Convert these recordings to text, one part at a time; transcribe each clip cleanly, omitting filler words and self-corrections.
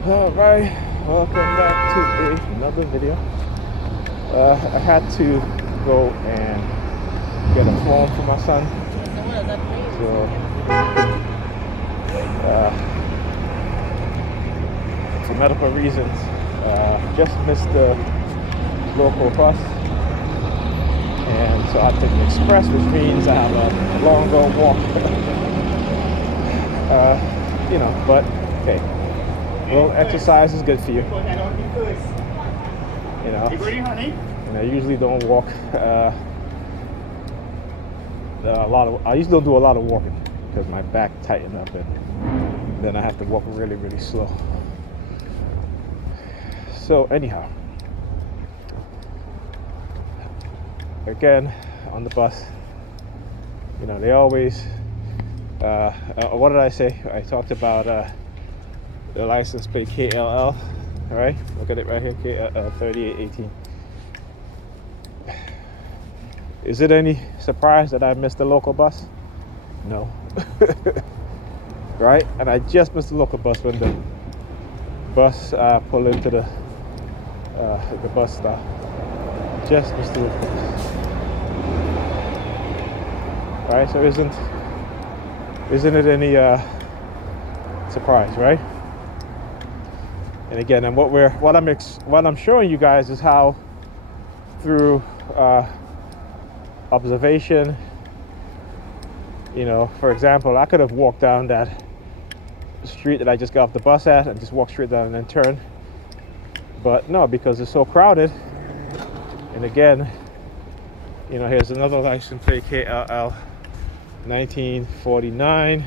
Alright, welcome back to another video. I had to go and get a phone for my son. So, for medical reasons, just missed the local bus. And so I took the express, which means I have a longer walk. But hey. A little exercise is good for you. I usually don't walk I usually don't do a lot of walking because my back tightened up and then I have to walk really, really slow. So anyhow, again on the bus, they always what did I say? I talked about the license plate KLL, right? Look at it right here, 3818. Is it any surprise that I missed the local bus? No. Right? And I just missed the local bus when the bus pulled into the bus stop. Just missed the local bus. Right? So isn't it any surprise, right? And again, and what I'm showing you guys is how through observation, for example, I could have walked down that street that I just got off the bus at and just walked straight down and then turn. But no, because it's so crowded. And again, here's another license plate KLL 1949.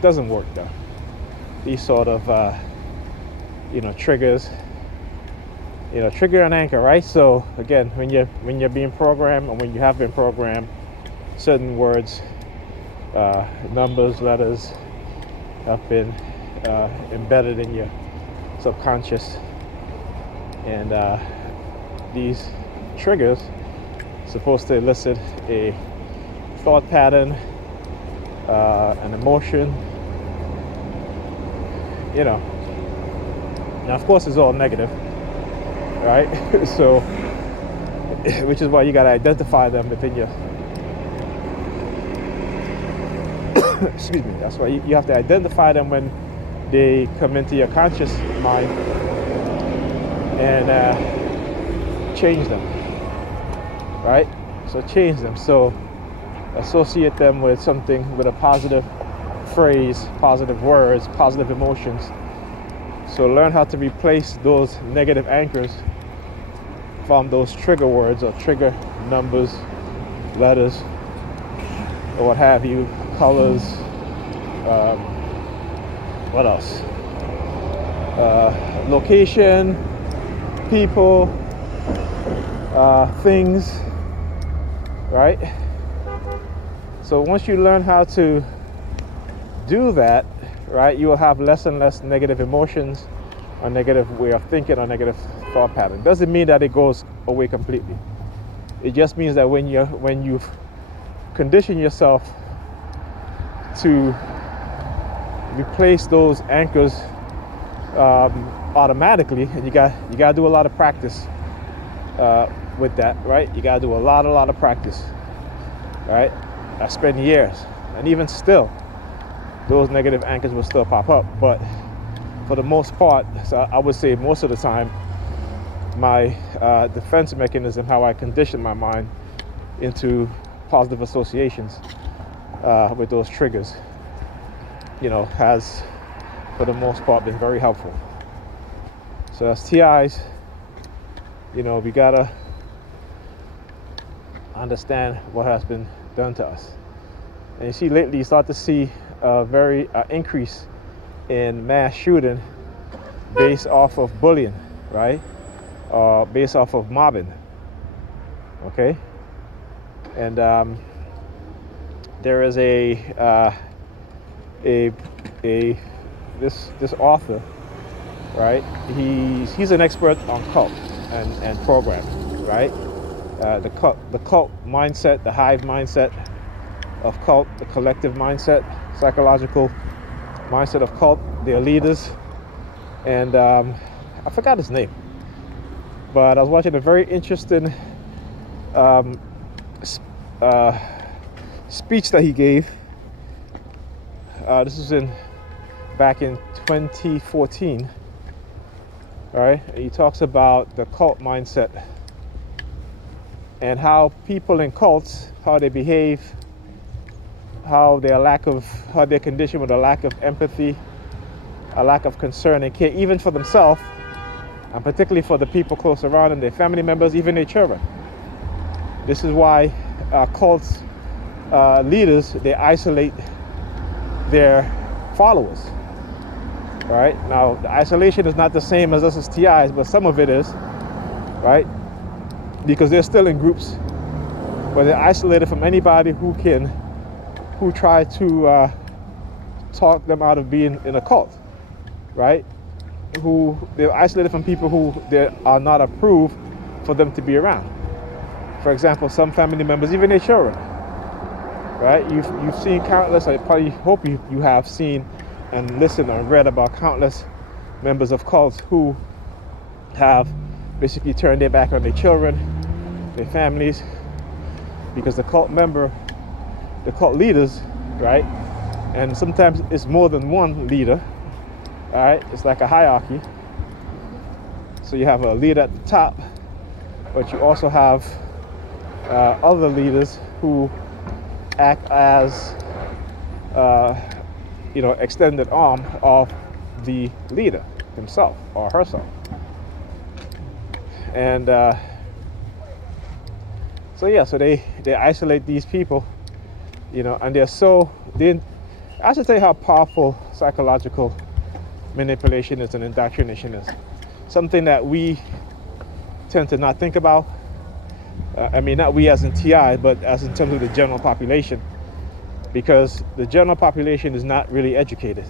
Doesn't work though. These sort of triggers, trigger and anchor, right? So again, when you're being programmed, or when you have been programmed, certain words, numbers, letters have been embedded in your subconscious, and these triggers supposed to elicit a thought pattern, an emotion, Now, of course, it's all negative, right? So, which is why you got to identify them within your. Excuse me. That's why you have to identify them when they come into your conscious mind and change them, right? So change them. So associate them with something, with a positive phrase, positive words, positive emotions. So learn how to replace those negative anchors from those trigger words or trigger numbers, letters, or what have you, colors, what else? Location, people, things, right? So once you learn how to do that, right, you will have less and less negative emotions, or negative way of thinking, or negative thought pattern. Doesn't mean that it goes away completely. It just means that when you've conditioned yourself to replace those anchors automatically, and you got to do a lot of practice with that, right? You got to do a lot of practice, right? I spent years, and even still, those negative anchors will still pop up. But for the most part, so I would say most of the time, my defense mechanism, how I condition my mind into positive associations with those triggers, has, for the most part, been very helpful. So as TIs, we gotta understand what has been done to us. And you see, lately you start to see a very increase in mass shooting based off of bullying, right? Based off of mobbing. Okay, and there is this author, right? He's an expert on cult and programming, right? The cult mindset, the hive mindset, of cult, the collective mindset, psychological mindset of cult, their leaders. And I forgot his name, but I was watching a very interesting speech that he gave. This was back in 2014. All right, and he talks about the cult mindset and how people in cults, how they behave, how they're conditioned with a lack of empathy, a lack of concern and care, even for themselves, and particularly for the people close around them, their family members, even their children. This is why cults leaders, they isolate their followers. Right? Now, the isolation is not the same as us as TIs, but some of it is, right? Because they're still in groups, but they're isolated from anybody who try to talk them out of being in a cult, right? Who they're isolated from people who they are not approved for them to be around. For example, some family members, even their children, right? You've seen countless. I probably hope you have seen and listened or read about countless members of cults who have basically turned their back on their children, their families, because the cult leaders, right? And sometimes it's more than one leader, all right? It's like a hierarchy. So you have a leader at the top, but you also have other leaders who act as extended arm of the leader himself or herself. And so they isolate these people, and I should tell you how powerful psychological manipulation is and indoctrination is. Something that we tend to not think about. Not we as in TI, but as in terms of the general population, because the general population is not really educated.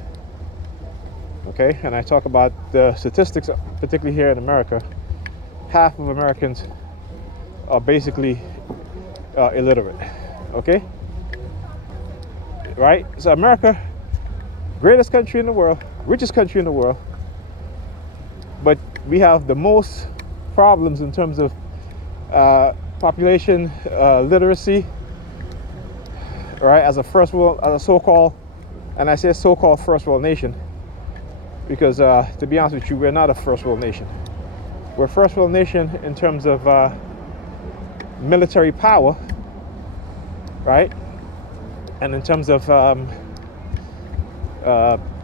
Okay, and I talk about the statistics, particularly here in America. Half of Americans are basically illiterate. Okay, right? So America, greatest country in the world, richest country in the world, but we have the most problems in terms of population literacy, right? As a so-called, and I say so-called first world nation, because to be honest with you, we're not a first world nation. We're a first world nation in terms of military power, right? And in terms of, I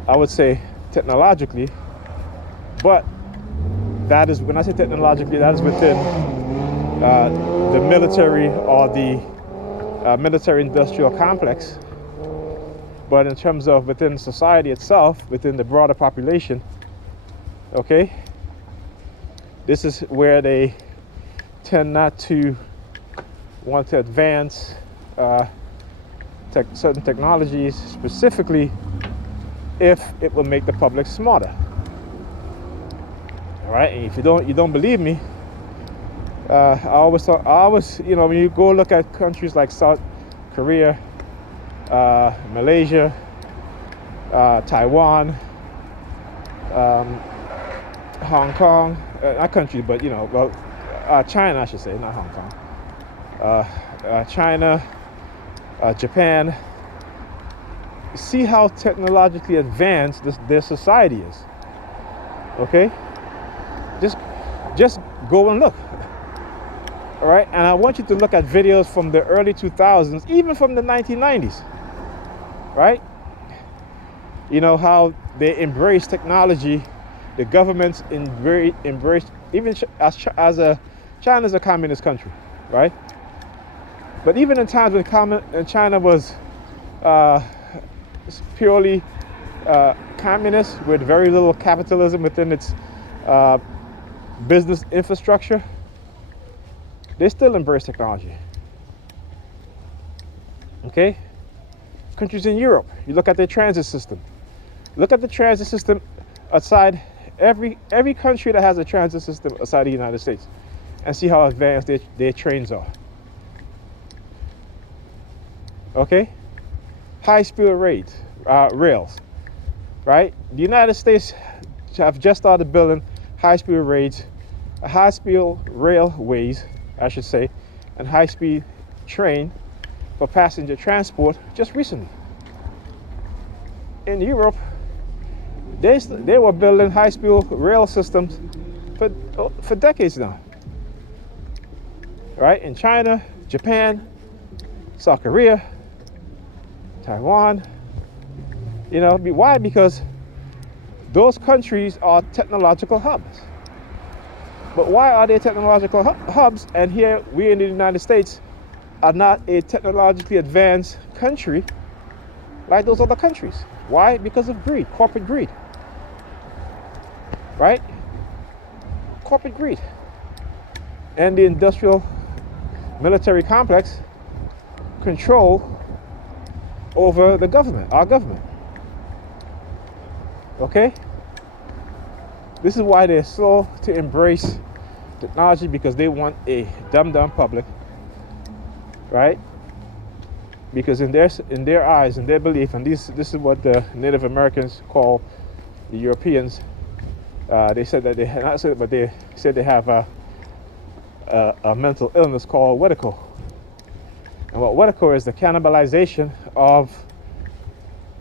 would say technologically, but that is, when I say technologically, that is within the military or the military-industrial complex. But in terms of within society itself, within the broader population, okay, this is where they tend not to want to advance certain technologies, specifically if it will make the public smarter. All right, and if you don't believe me, I always, when you go look at countries like South Korea, Malaysia, Taiwan, Hong Kong, not countries, but China, I should say, not Hong Kong. China, Japan. See how technologically advanced their society is. Okay, just go and look. All right, and I want you to look at videos from the early 2000s, even from the 1990s. Right? How they embrace technology. The governments embrace, even as China's a communist country, right? But even in times when China was purely communist with very little capitalism within its business infrastructure, they still embrace technology. Okay? Countries in Europe, you look at their transit system. Look at the transit system outside every country that has a transit system outside the United States, and see how advanced their trains are. Okay? high-speed rails, right? The United States have just started building high-speed railways, I should say, and high-speed train for passenger transport just recently. In Europe, they were building high-speed rail systems for decades now, right? In China, Japan, South Korea, Taiwan. You know, why? Because those countries are technological hubs. But why are they technological hubs? And here we in the United States are not a technologically advanced country like those other countries. Why? Because of greed, corporate greed. Right? Corporate greed. And the industrial military complex control over the government, our government. Okay? This is why they're slow to embrace technology, because they want a dumbed-down public, right? Because in their eyes, in their belief, and this is what the Native Americans call the Europeans. They said that they not said, but they said they have a mental illness called Wedico. And what Wedico is the cannibalization of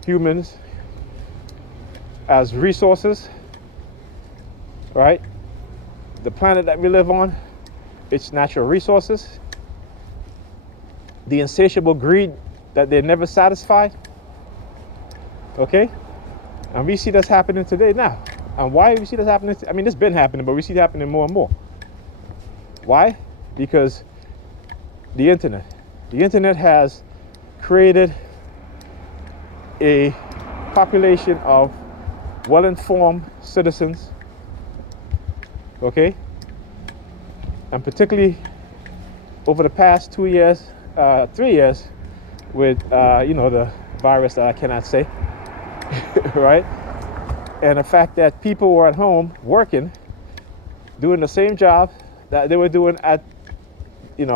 humans as resources, right? The planet that we live on, its natural resources, the insatiable greed that they're never satisfied, okay? And we see this happening today now. And why do we see this happening? I mean, it's been happening, but we see it happening more and more. Why? Because the internet has created a population of well-informed citizens, okay? And particularly over the past 2 years, 3 years, with the virus that I cannot say, right? And the fact that people were at home working, doing the same job that they were doing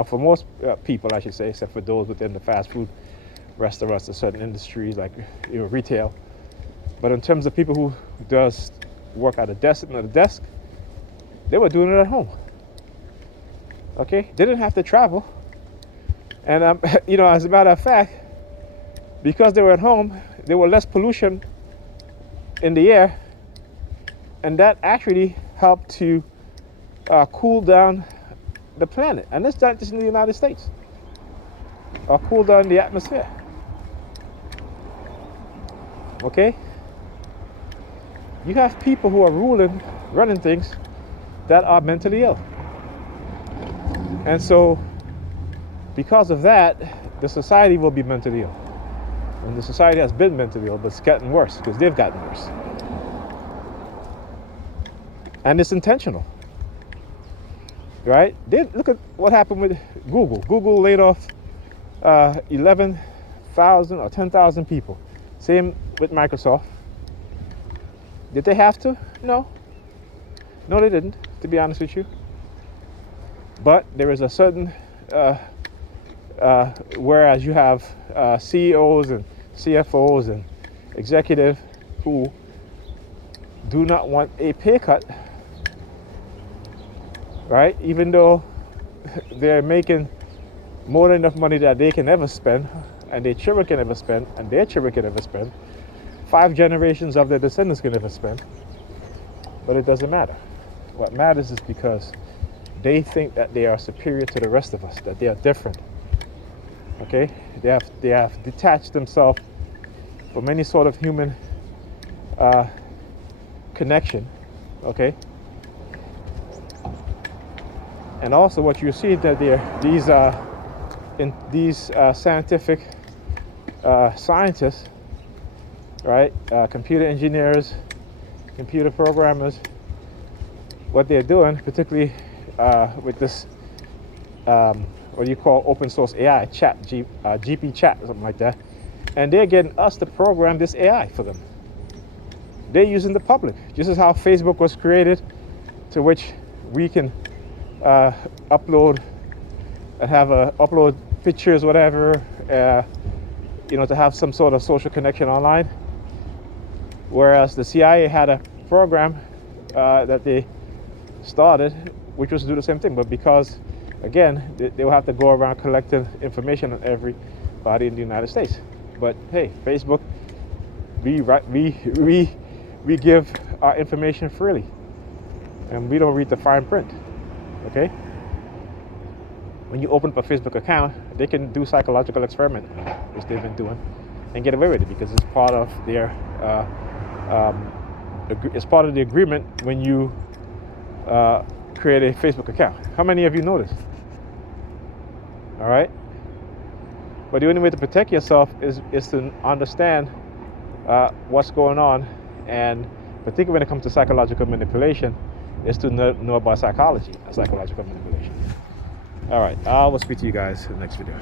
for most people, I should say, except for those within the fast food restaurants and certain industries like retail. But in terms of people who does work at a desk, they were doing it at home. Okay, they didn't have to travel. And as a matter of fact, because they were at home, there was less pollution in the air, and that actually helped to cool down the planet. And it's not just in the United States. Cool down the atmosphere. Okay? You have people who are running things that are mentally ill. And so, because of that, the society will be mentally ill. And the society has been mentally ill, but it's gotten worse because they've gotten worse. And it's intentional. Right? Look at what happened with Google. Google laid off 11,000 or 10,000 people. Same with Microsoft. Did they have to? No. No, they didn't, to be honest with you. But there is a certain, whereas you have CEOs and CFOs and executives who do not want a pay cut, right? Even though they're making more than enough money that they can ever spend, and their children can ever spend, and their children can ever spend, 5 generations of their descendants can ever spend. But it doesn't matter. What matters is because they think that they are superior to the rest of us, that they are different. Okay? They have detached themselves from any sort of human connection. Okay? And also what you see that these scientific scientists, right? Computer engineers, computer programmers, what they're doing, particularly with this, what you call open source AI, GP chat, or something like that. And they're getting us to program this AI for them. They're using the public, just as how Facebook was created, to which we can upload pictures, whatever, to have some sort of social connection online. Whereas the CIA had a program that they started, which was to do the same thing, but because, again, they will have to go around collecting information on everybody in the United States. But hey, Facebook, we give our information freely, and we don't read the fine print. Okay. When you open up a Facebook account, they can do psychological experiment, which they've been doing, and get away with it because it's part of their it's part of the agreement when you create a Facebook account. How many of you know this? All right. But the only way to protect yourself is to understand what's going on, and particularly when it comes to psychological manipulation, is to know about psychology and psychological manipulation. All right, I will speak to you guys in the next video.